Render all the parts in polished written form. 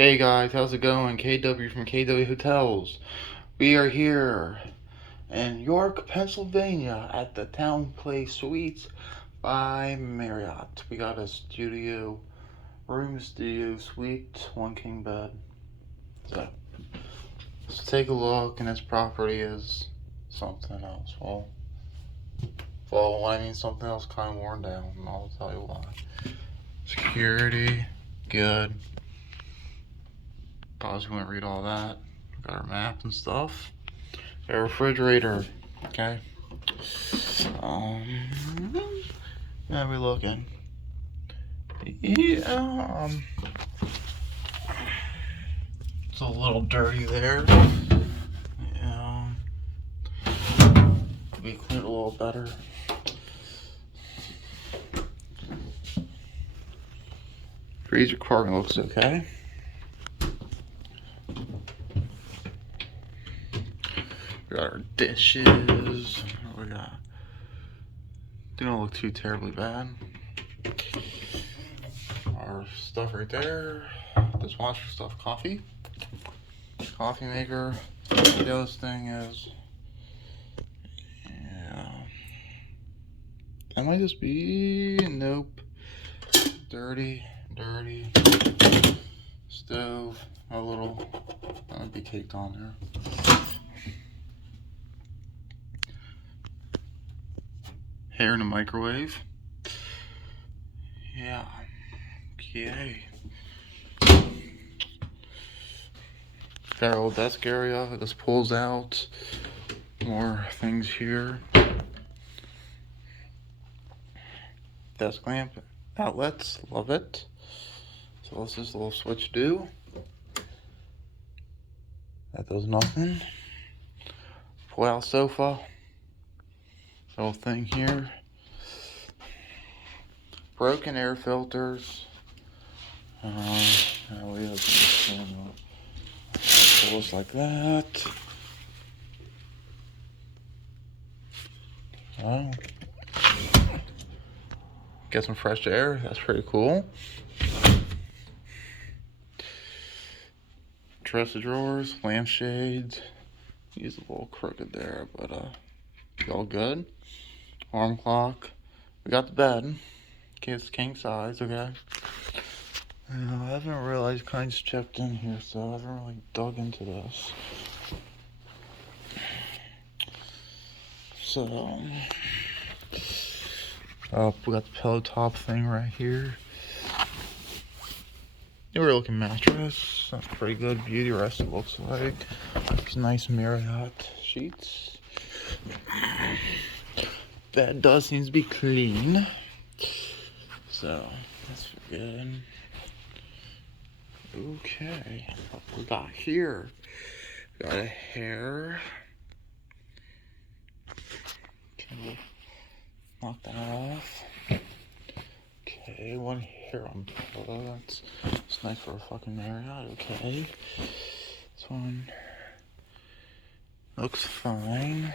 Hey guys, how's it going? KW from KW Hotels. We are here in York, Pennsylvania at the TownePlace Suites by Marriott. We got a studio suite, one king bed. So, let's take a look, and this property is something else. Well, I mean something else kind of worn down, and I'll tell you why. Security, good. Pause, we won't read all that. Got our map and stuff. Our refrigerator, okay. How we looking? Yeah, it's a little dirty there. Yeah, could be cleaned a little better. Freezer compartment looks okay. We got our dishes. What we got? They don't look too terribly bad. Our stuff right there. Dishwasher stuff, coffee maker. The other thing is, yeah, that might just be, nope. Dirty. Stove, a little, that would be caked on there. Hair in a microwave. Yeah. Okay. Got our old desk area. This pulls out. More things here. Desk lamp outlets. Love it. So let's just a little switch do. That does nothing. Pull out sofa. Little thing here. Broken air filters. We have pulls like that. Oh. Get some fresh air. That's pretty cool. Dresser drawers, lampshades. He's a little crooked there, but all good. Arm clock. We got the bed. It's king size, okay. I haven't realized kinds checked in here, so I haven't really dug into this. So, we got the pillow top thing right here. Newer looking mattress. That's pretty good. Beauty rest, it looks like. These nice Marriott sheets. Bed does seem to be clean. So, that's good. Okay. What we got here? We got a hair. Okay, we'll knock that off. Okay, one hair on pillow. That's nice for a fucking Marriott. Okay. This one looks fine.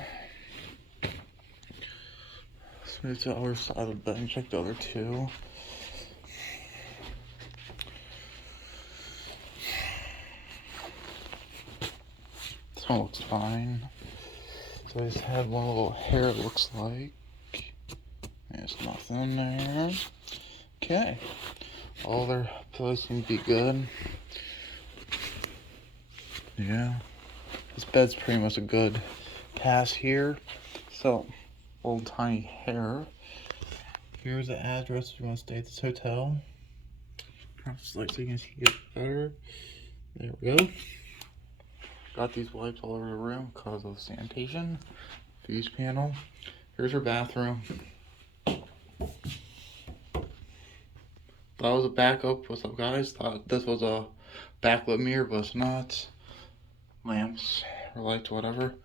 Let's move to the other side of the bed and check the other two. This one looks fine. So I just had one little hair, it looks like. There's nothing there. Okay. All their pillows seem to be good. Yeah. This bed's pretty much a good pass here. So, old tiny hair. Here's the address if you want to stay at this hotel. Just like so you can see it better. There we go. Got these wipes all over the room because of sanitation. Fuse panel. Here's your bathroom. That was a backup. What's up, guys? Thought this was a backlit mirror, but it's not. Lamps or lights, whatever.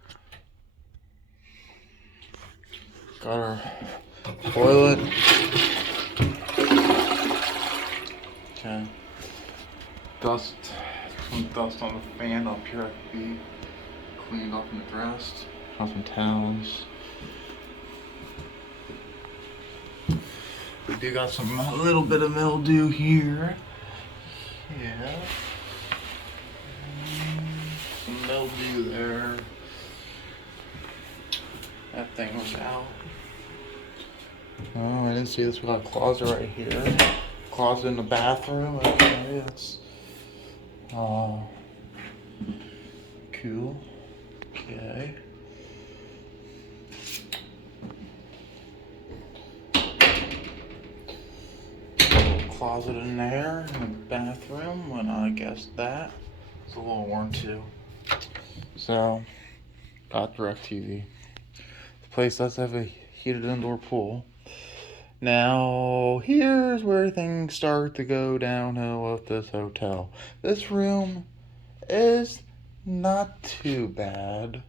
Got our toilet. Okay. Dust. Some dust on the fan up here. That could be cleaned up and addressed. Got some towels. We do got a little bit of mildew here. Yeah. view there. That thing was out. Oh, I didn't see this. We got a closet right here. Closet in the bathroom. Okay, that's cool. Okay. Closet in there in the bathroom, and I guess that is a little worn too. So, got DirecTV. The place does have a heated indoor pool. Now, here's where things start to go downhill with this hotel. This room is not too bad.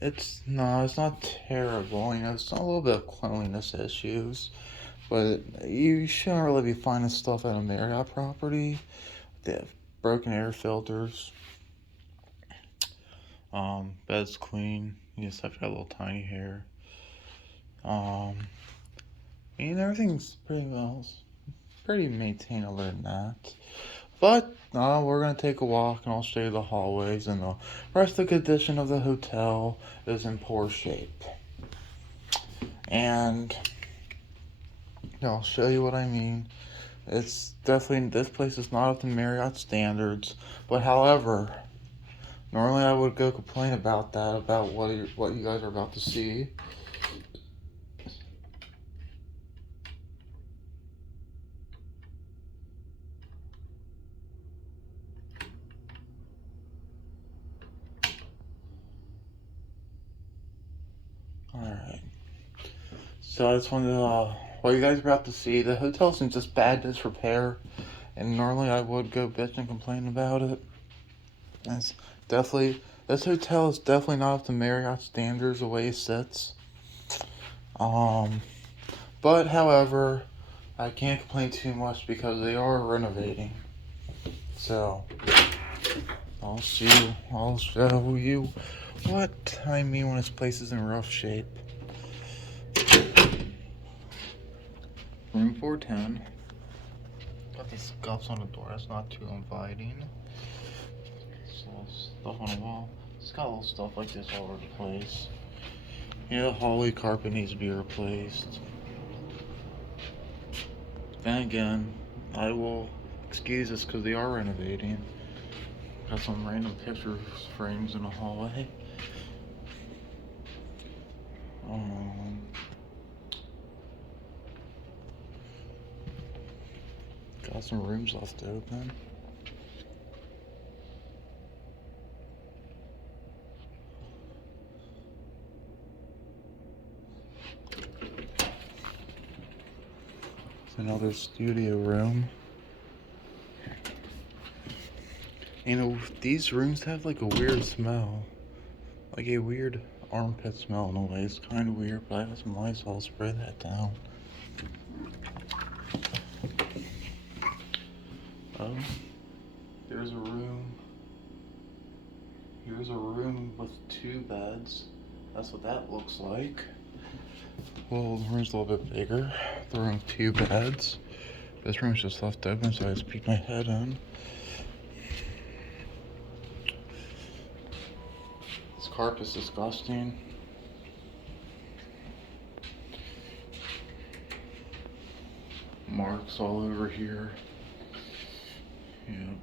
It's not terrible. You know, it's not a little bit of cleanliness issues. But you shouldn't really be finding stuff at a Marriott property. They have broken air filters. Bed's clean. You just have to have a little tiny hair. Everything's pretty maintained other than that. But we're gonna take a walk and I'll show you the hallways, and the rest of the condition of the hotel is in poor shape. And I'll show you what I mean. It's definitely, this place is not up to Marriott standards, but however, normally I would go complain about that, about what you guys are about to see. Alright. So I just wanted to, what you guys are about to see, the hotel's in just bad disrepair, and normally I would go bitch and complain about it. This hotel is definitely not up to Marriott standards the way it sits. But however, I can't complain too much because they are renovating. So, I'll show you what I mean when this place is in rough shape. Room 410. Got these scuffs on the door, that's not too inviting. Some stuff on the wall. It's got little stuff like this all over the place. Yeah, the hallway carpet needs to be replaced. Then again, I will excuse this because they are renovating. Got some random picture frames in the hallway. Got some rooms left open. It's another studio room. You know, these rooms have like a weird smell. Like a weird armpit smell in a way. It's kind of weird, but I have some Lysol, I'll spray that down. There's a room. Here's a room with 2 beds. That's what that looks like. Well, the room's a little bit bigger. The room with 2 beds. This room's just left open, so I just peeked my head in. This carpet's disgusting. Marks all over here. Yeah.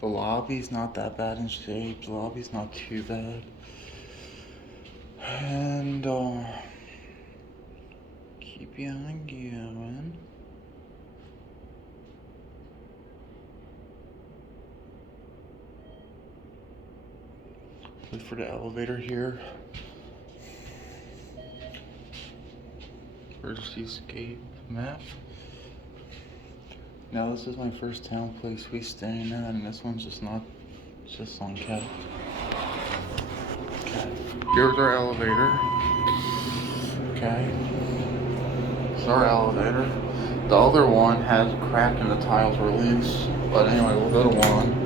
The lobby's not that bad in shape. The lobby's not too bad. And keep on going. Wait for the elevator here. Emergency escape map. Now this is my first TownePlace we staying in, and this one's just unkept. Okay, here's our elevator. Okay, it's our elevator. The other one has a crack and the tiles were loose. But anyway, we'll go to one.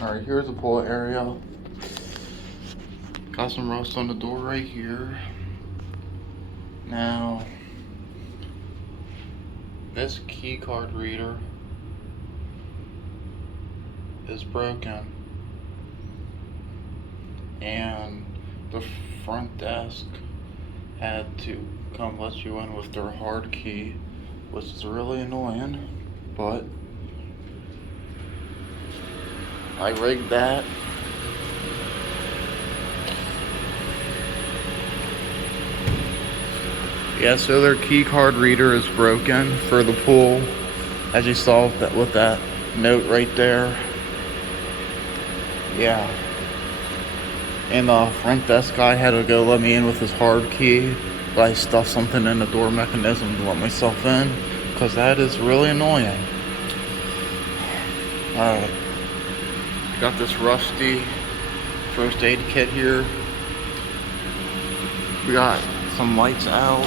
Alright, here's the pool area. Got some rust on the door right here. Now, this key card reader is broken, and the front desk had to come let you in with their hard key, which is really annoying, but I rigged that. Yeah, so their key card reader is broken for the pool, as you saw with that note right there. Yeah. And the front desk guy had to go let me in with his hard key, but I stuffed something in the door mechanism to let myself in, because that is really annoying. Alright. Got this rusty first aid kit here. We got some lights out.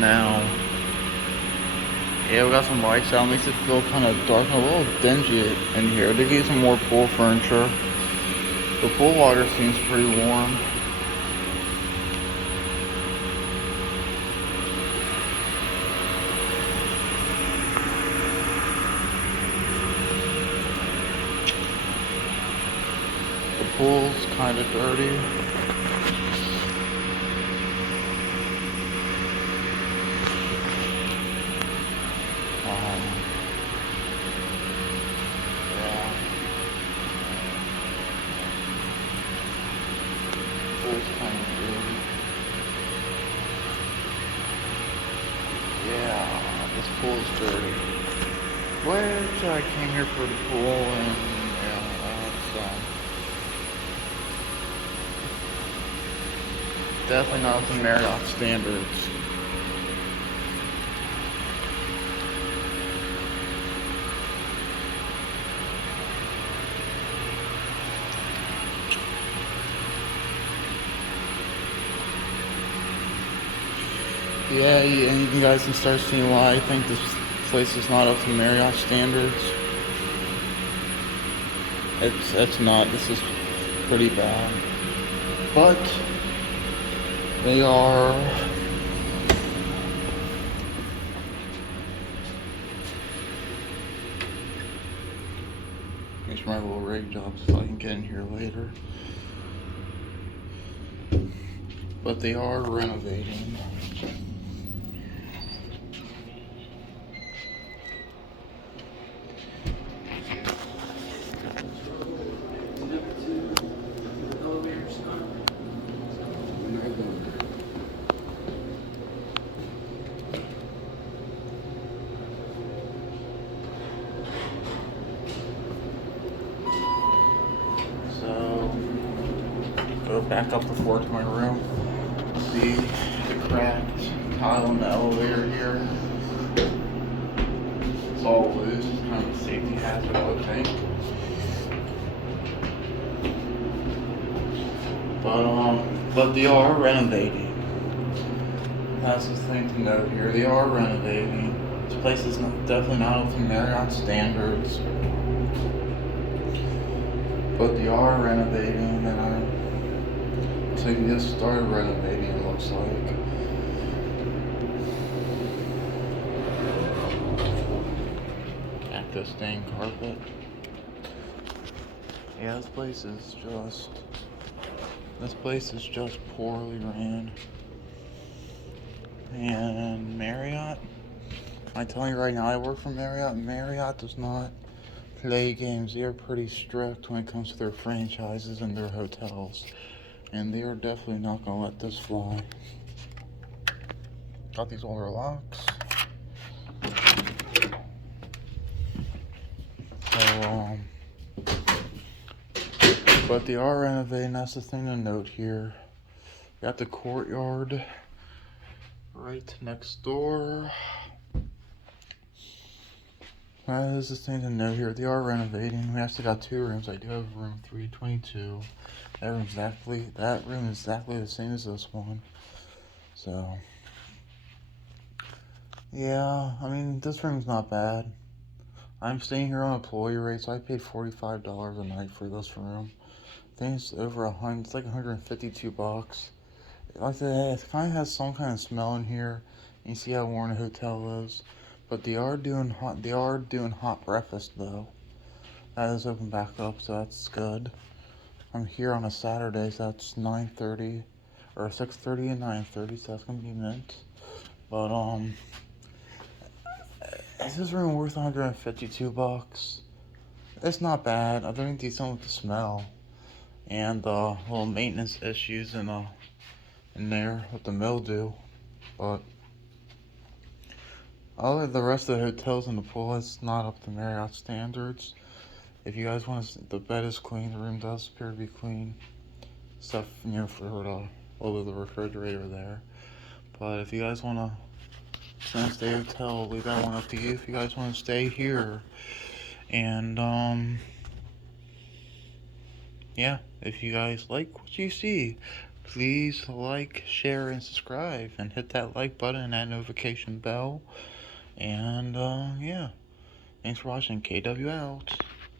Now, yeah, we got some lights out. Makes it feel kind of dark and a little dingy in here. They gave some more pool furniture. The pool water seems pretty warm. The pool's kind of dirty. Yeah. Pool's kind of dirty. Yeah, this pool's dirty. Which I came here for the pool, and yeah, it's definitely not up to Marriott standards. Yeah, and you guys can start seeing why I think this place is not up to Marriott standards. It's not. This is pretty bad. But they are here's my little rig job so I can get in here later. But they are renovating. Go back up the floor to my room. See the cracked tile in the elevator here. It's all loose. It's kind of a safety hazard, I would think. But they are renovating. That's the thing to note here. They are renovating. This place is definitely not up to Marriott standards. But they are renovating, and so they just started renovating, it looks like. Cactus stained carpet. Yeah, this place is just poorly ran. And Marriott, I'm telling you right now, I work for Marriott, and Marriott does not play games. They are pretty strict when it comes to their franchises and their hotels, and they are definitely not gonna let this fly. Got these older locks. So but they are renovating. That's the thing to note here. Got the courtyard right next door. That is the thing to note here. They are renovating. We actually got two rooms. I do have room 322. That room is exactly the same as this one. So yeah, I mean, this room's not bad. I'm staying here on employee rate, so I paid $45 a night for this room. I think it's over 100. It's like 152 bucks. Like it kind of has some kind of smell in here. You see how worn a hotel is, but they are doing hot. They are doing hot breakfast though. That is open back up, so that's good. I'm here on a Saturday, so that's 9:30 or 6:30 and 9:30, so that's gonna be mint. But is this room worth 152 bucks? It's not bad. I think decent with the smell and little maintenance issues in there with the mildew, but other the rest of the hotels in the pool, it's not up to Marriott standards. If you guys want to, the bed is clean. The room does appear to be clean. Stuff for the over the refrigerator there. But if you guys want to stay hotel, leave that one up to you. If you guys want to stay here, and yeah, if you guys like what you see, please like, share, and subscribe, and hit that like button and that notification bell. And yeah, thanks for watching. KW out.